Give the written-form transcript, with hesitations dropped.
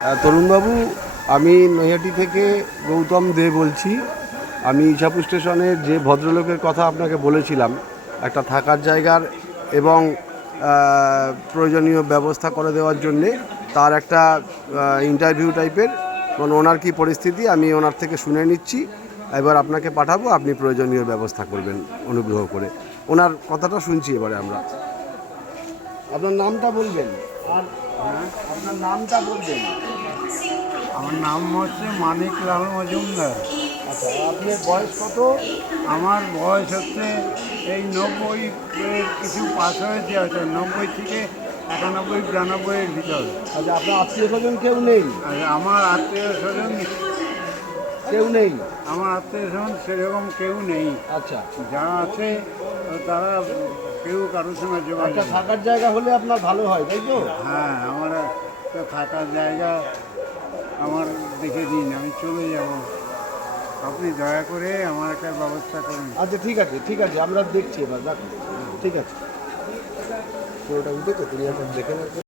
তরুণবাবু, আমি নৈহাটি থেকে গৌতম দে বলছি। আমি ইছাপুর স্টেশনের যে ভদ্রলোকের কথা আপনাকে বলেছিলাম, একটা থাকার জায়গার এবং প্রয়োজনীয় ব্যবস্থা করে দেওয়ার জন্যে, তার একটা ইন্টারভিউ টাইপের, মানে ওনার কী পরিস্থিতি আমি ওনার থেকে শুনে নিচ্ছি। এবার আপনাকে পাঠাবো, আপনি প্রয়োজনীয় ব্যবস্থা করবেন অনুগ্রহ করে। ওনার কথাটা শুনছি এবারে আমরা। আপনার নামটা বলবেন, আর আপনার নামটা বলবেন। আমার নাম হচ্ছে মানিকলাল মজুমদার। আচ্ছা, আপনার বয়স কত? আমার বয়স হচ্ছে এই 90 কিছু পাস হয়েছে, হয়তো 90 থেকে 91 92-এর ভিতরে। আচ্ছা, আপনার আত্মীয় স্বজন কেউ নেই? আর আমার আত্মীয় স্বজন কেউ নেই? সেরকম কেউ নেই। আচ্ছা, যারা আছে তারা কেউ কারোর সঙ্গে একটা যোগাযোগ নেই। থাকার জায়গা হলে আপনার ভালো হয়, তাই তো? হ্যাঁ, আমার একটা থাকার জায়গা আমার দেখে দিন, আমি চলে যাব। আপনি দয়া করে আমার একটা ব্যবস্থা করুন। আচ্ছা, ঠিক আছে, ঠিক আছে, আমরা দেখছি এবার, রাখুন। ঠিক আছে, তো ওটা উঠেছে, তুমি এখন দেখে নেবেন।